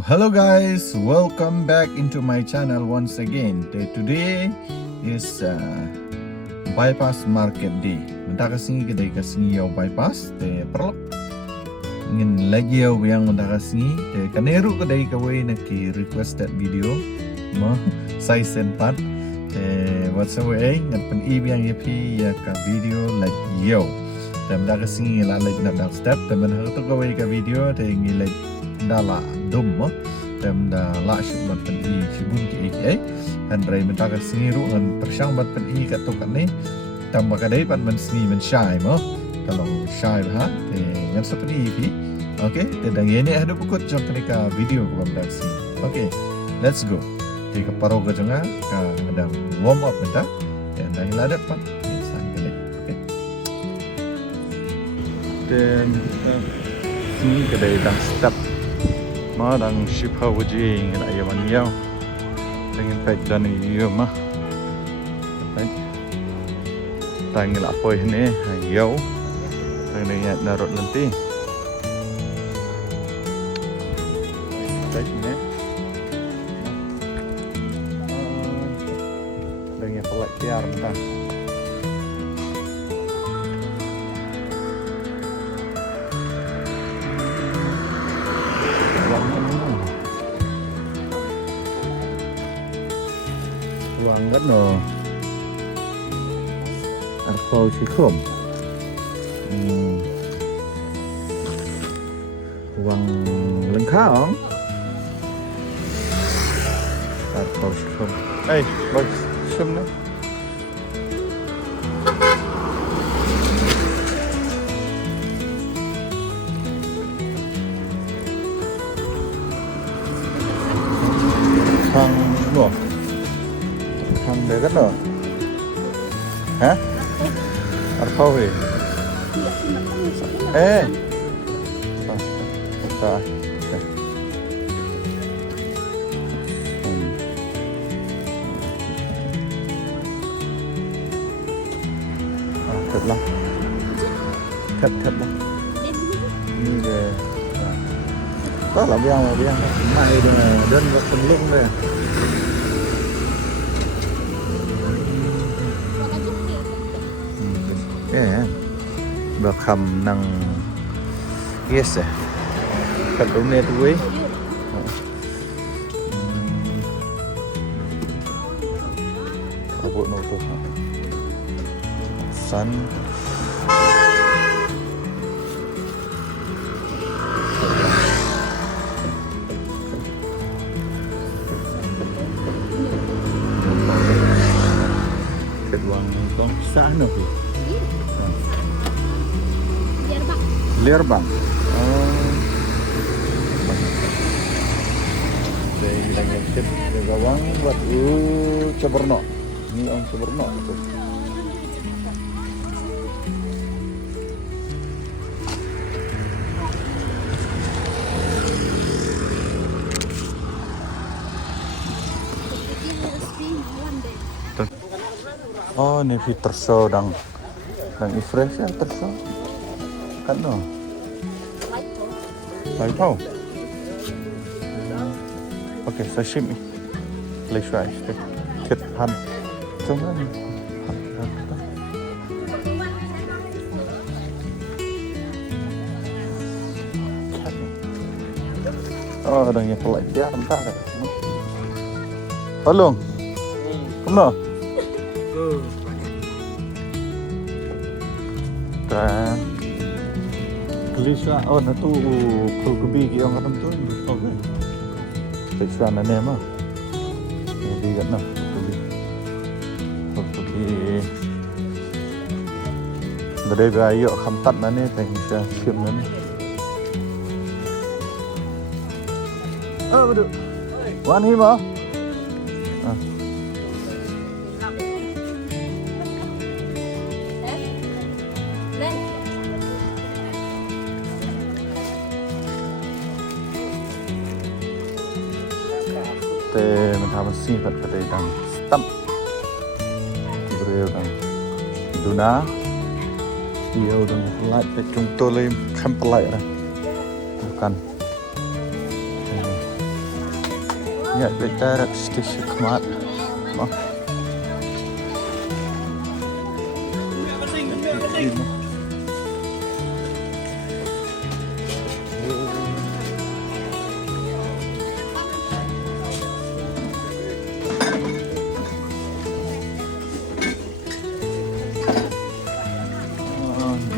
Hello guys, welcome back into my channel once again. Today is bypass market day. Mendaka singi kedai kasingi yau bypass te perlok. Ngin lagi yau yang mendaka singi te kaneru kedai kawai naki requested video. Mo saya sempat te whatsoever ngat pen yang yepi ya ka video lagi yau. Te mendaka singi la like nak step te menhar tu kawai ka video te ngi like dala dum tem da la shuk bat pen I shibun ki ai han rai men taka singiru ngan persang bat pen I ka to kan ni tam ba kadai pat men sni men shai mo kalau shai ha te ngan seperti ini oke te dang yene ada pukut jok ka video ko bam daksi oke let's go ti ka paro ka jonga ka ada warm up benda dan dang ladat pat san kele oke dan sini kedai dang step Madang ship hawajing na yaman yaw. Tingin pek dan iyo mah. Tangil apoy ni yaw. Tangil yat narot nanti. Pek ni. Tangil pelak tiar mentah. Banget no, arpau sikom, uang lengkang, arpau sikom, bos semna, thang no. Thằng để rất rồi hả ăn phao về ê rồi thật lắm thật lắm như về có là beo mà beo mày đơn vật phần lưng này Berkam nang yes kadung net we abot no to san kedua kong sana Liar bang. Dari kita ngecek ke gawang buat Ceberno. Ini om Ceberno. Oh, ini Peter Shaw dang fresh ya terso. Kan no. Lai tau. Oke, sashimi. Lấy xoài thịt hành. Trông nó đang nhập lại giá làm ta rồi. Ở luôn. Không nào. Ta Lisa, na tu kubi yang katam tu, okay. Lisa na nema, hindi gan na kubi. Dari bayo kamtat na ni, tengok siya sim na ni. Betul. Wan hima. Mìnhทำสิ่งแบบกระเดดังสตัมเรียวดังดูนะเดียวดังไล่ไปจงตัวเลยคำปลายนะดูกัน Ya, kita station kemat.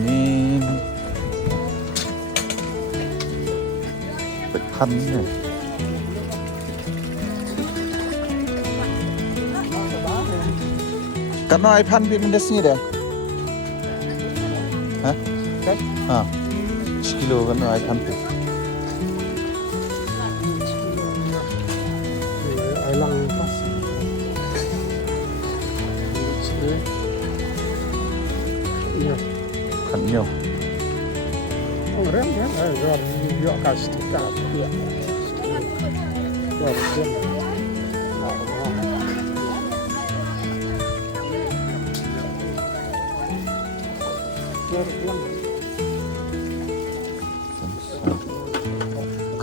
Ini pethannya. Karena iPhone pun dah sini dah. Hah? Ah, sekilo karena iPhone pun. Ailang pas. Iya. Kan nyo. Orang kan agak dia kasih tak dia. Orang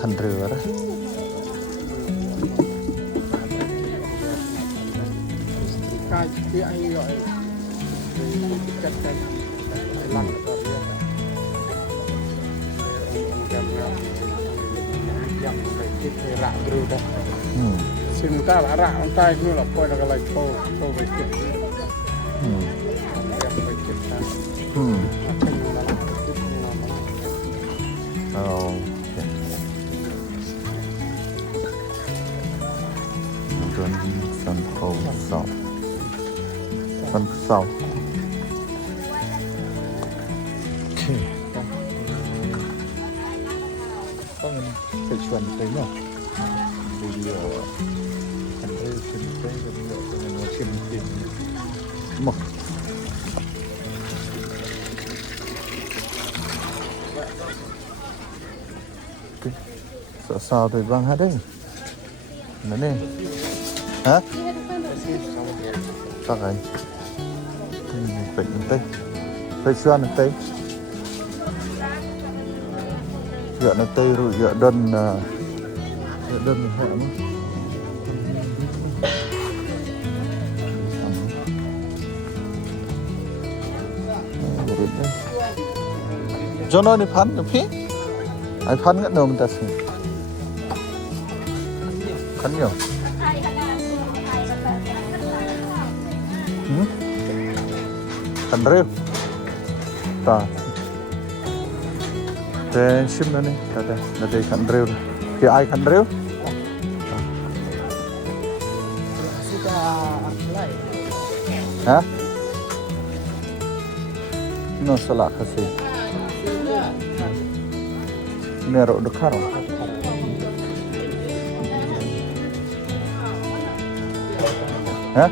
Kan rửa đó. Cái anh gọi cái lăng rạ rưu đó. Xin ta là rạ ông tay như là coi là cái này câu về chuyện. Oh, okay. Sân khấu sọ. Sân khấu. Okay. Có mình phải chuẩn tới nhỉ? Video anh thấy chuẩn tới video của mình là chuẩn tới một. Sao thì bang hết đấy. Nó nè. Hả? Sao vậy? Bệnh tây. Tây xuân tây. Dựa nó tây rồi dựa đơn hẹ mà. Cho nó đi phán được phí. Ai phán cái nào mình ta xin. Khăn nhiều. Khăn rêu. Ta. Thế ship nó đi. Là đây khăn rêu. Thì ai khăn rêu? Hả? Nó sẽ lạc khá xí. Ini rok dekat loh. Hah?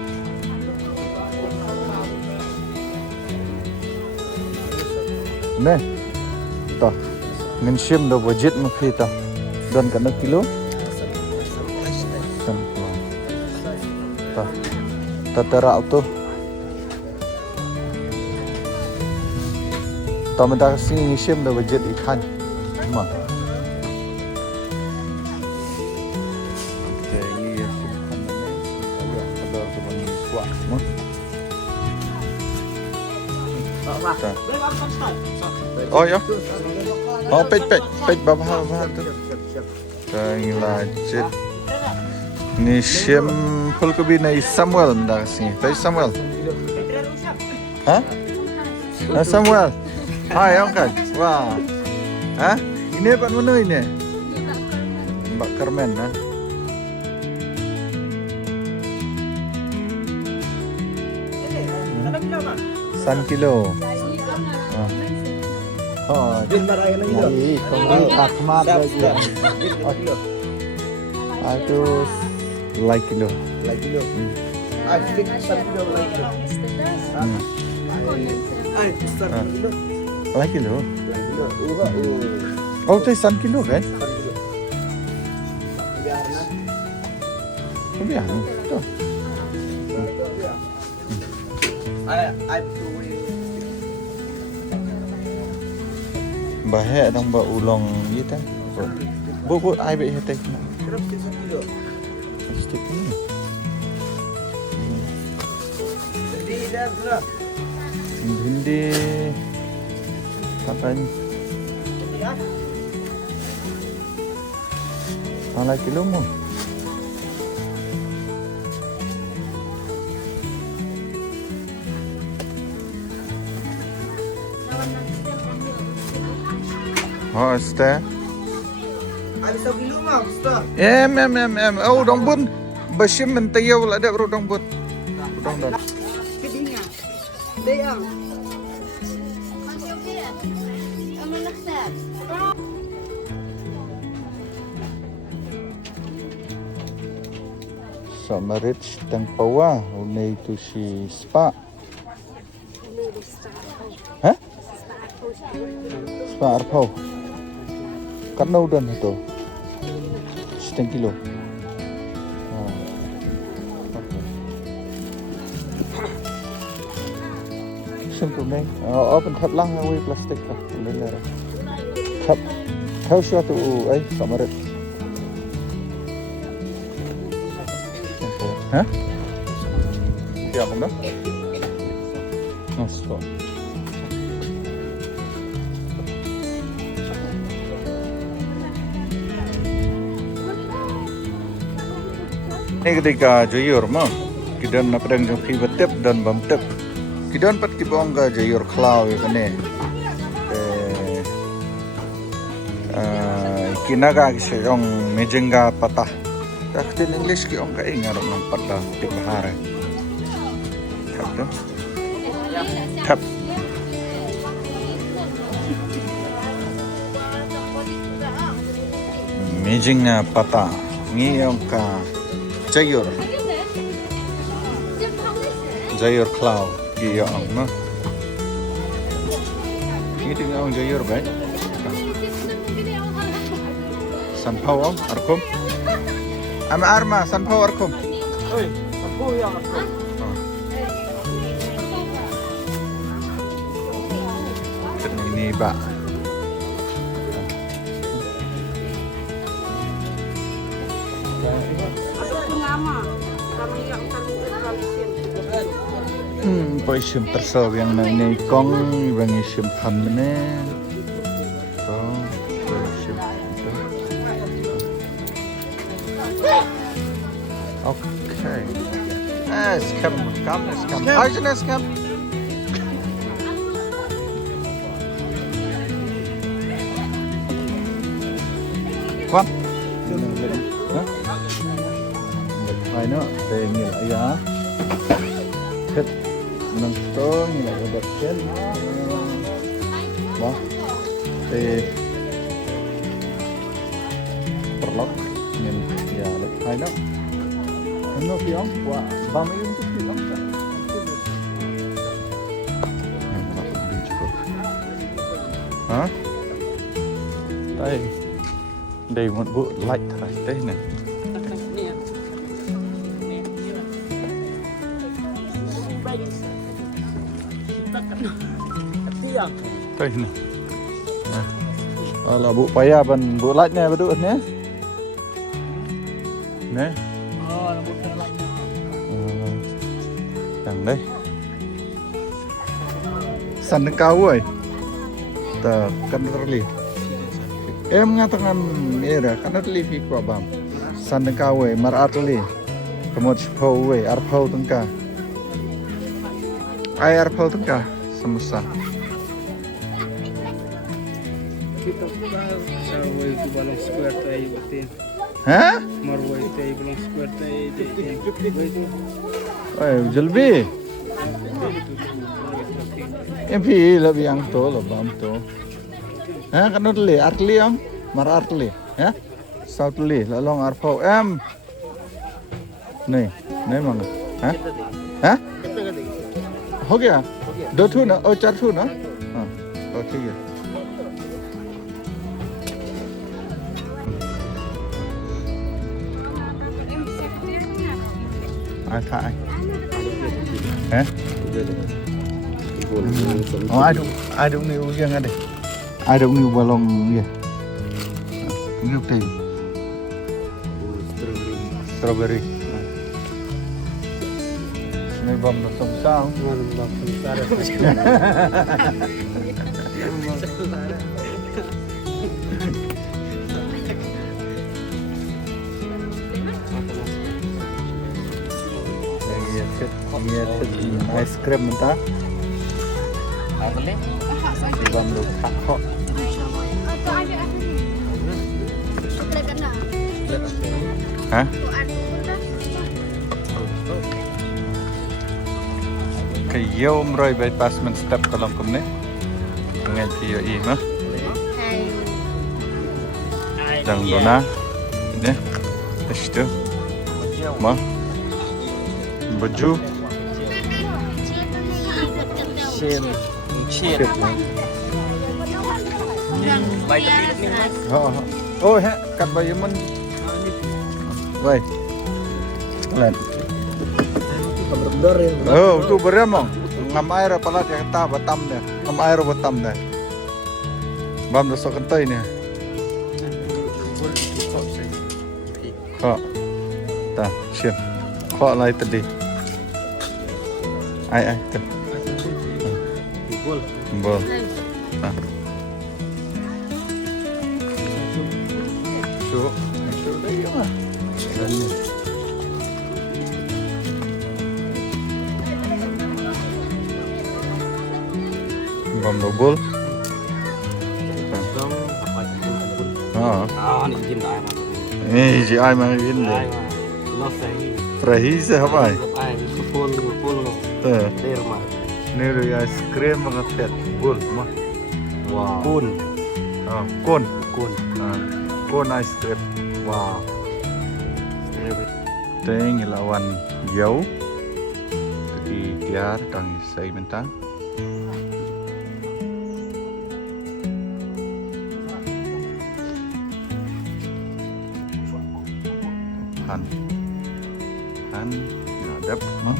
Nih, toh, min sim do budget mungkin toh, dan kena kilo. Toh, tatara auto. Toh mendak sini sim do budget ikan, mah. Oh ya. Oh pej babah tu. Tenglah jet. Ni sim fulkobi nai Samuel dah sini. Tadi Samuel. Hah? Samuel. Hai angkat. Wah. Hah? Ini apa menu ini? Mbak Carmen, ha? San kilo. Oh, ini kembali khidmat lagi. Aduh, like kilo. Like kilo. Oh, itu san kilo kan? Biar. Tuh. Bahaya dong mbak ulong gitu. Bu ai bị hết plastik ini. Hindi katanya. Salah kilo mo. Oh, Esther. Ada kilo mah, Ustaz. Oh, dong bun. Basim mentayau lah ada bro dong bun. Dong dan. Kedinga. Deyang. Sama Rich Tangpawa, una itu si Spa. Hah? Spa Arpau. Karena udah itu 1 kilo. Oh. Simple nih. Open thap lang away plastic ka. Lele. Thap. Thau siya tu ay sama Rich. Hah? Siapa dah? Masuk. Ini ketika jayur mah, kita nak pedang jumpi betep dan bamtep. Kita dapat kibong ka jayur klau ya kene. Kinaga kisah yang mejengga patah. Kaktin English ki ong kaing ngarap ng patah di bahara. Tap dong. Tap. Mejing na patah. Ngiyong ka jayur. Jayur cloud ki ong no. Ini tinggal ong jayur baik. Sampau ong arkom. Ama arma sanpau arkom. Oi, aku yang aku. Ini Pak. Ada pengama. Kami yang Poisim tersel yang ini kong bang isim pan mana. Oh, poisim itu. Okay. Skam. Aja skam. Kuat. Hah? Phải nữa, về nghĩa là giá hết nâng tố nghĩa là đặt chết đó thì perlok nên ya được phải đó nó phía qua 30 untuk film kan hả đây đây một bộ lạnh thật đây này đây này là bộ paya ban bộ lạnh này betul nè nè đằng đây sẵn cao rồi ta kan terli em mengatakan era kan terli fi ko bam sẵn cao rồi mar arli kemod pau we arpau tengka ai arpau tengka semasa Kita sarway ku balong square tay batin. hah Marway tay balong square tay di. oi jalbi em phi là biang to là bam to hả kan terli arli ang mar arli hả sao terli là long arpau em này này mà hả hả हो गया 2 ठू ना और 4 ठू ना हाँ तो ठीक है ai thải hả ai đúng nhiều dân ở đây ai đúng nhiều balong gì nhiều tiền strawberry. Ini bom nusung sao. Mana bang sementara. Ice cream mentah. Di bom lu kok. Hah? Kayo umroy bypass man step kalong kumne. Ngay kayo ima. Dang dona. Ini. Işte. Ma. Baju. Chiên Bay tập đi Oh, he, kat bayu mun. Woi. Lan. Oh, tu beremong. Ngam air pala dia kata batam dia. Ngam air batam dia. Bam do sokentai ni. Kok. Ta, siap. Kok lai tadi. Ai tu. Bol. Ta. Syuk. Syuk dah ya. Bom double. Dong apa itu pun. Ni izin dah mah. Ni ji ai mang in le. Lo sai. Frahi se habai. Ai pun no. Der mah. Ni ru ice cream mang pet bul mah. Wow. Pun. Kon. Kun. Kon ice cream. Wow. Teng lawan dấu. Thì tiar tang sai mentang. Han ngadap mah.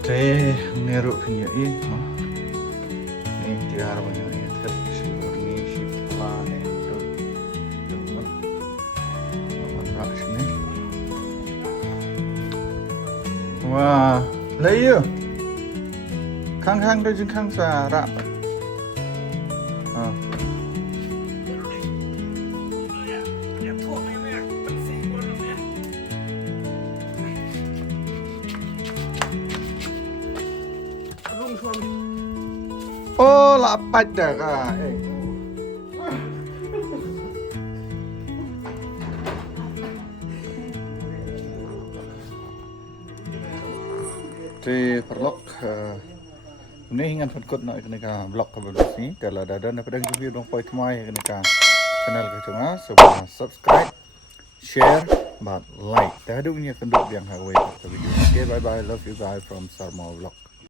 Teh ngeru punya mah. Ni tiar punya ini tersebut ni sifla itu. Rush ni. Wah, lấy à? Khang khang đây trên khang xà rạ. Oh, lapar dah kah? Thì vlog ini ingat perkut nak kena vlog ke bawah sini kalau ada pada video dong poi kemai kena channel ke chunga semua subscribe share but like dah ada punya kenduk yang hawai video. Okay, bye bye, love you guys from Sarma Vlog.